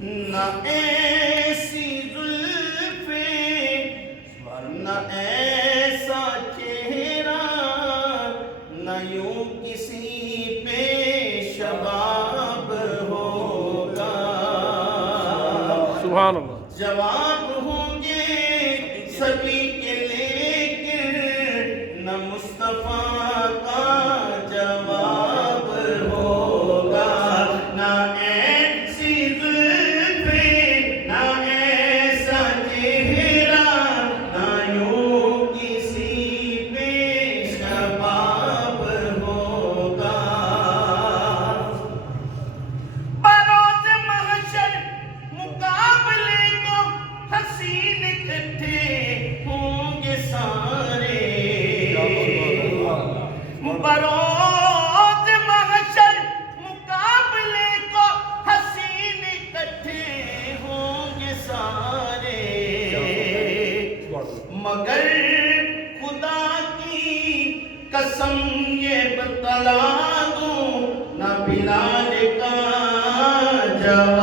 نہ ایسی زلفیں نہ ایسا چہرہ نہ یوں کسی پہ شباب ہوگا سبحان اللہ جواب ہوں گے سبھی کے لیکن نہ مصطفیٰ کا جواب ہوگا نہ ایسی زلفیں نہ ایسا چہرہ نہ یوں کسی پہ شباب ہوگا بروز محشر مقابلے کو حسین اکٹھے ہوں گے سارے بروز محشر مقابلے کو حسین اکٹھے ہوں گے سارے مگر خدا کی قسم یہ بتلا دوں نہ بلال کا جواب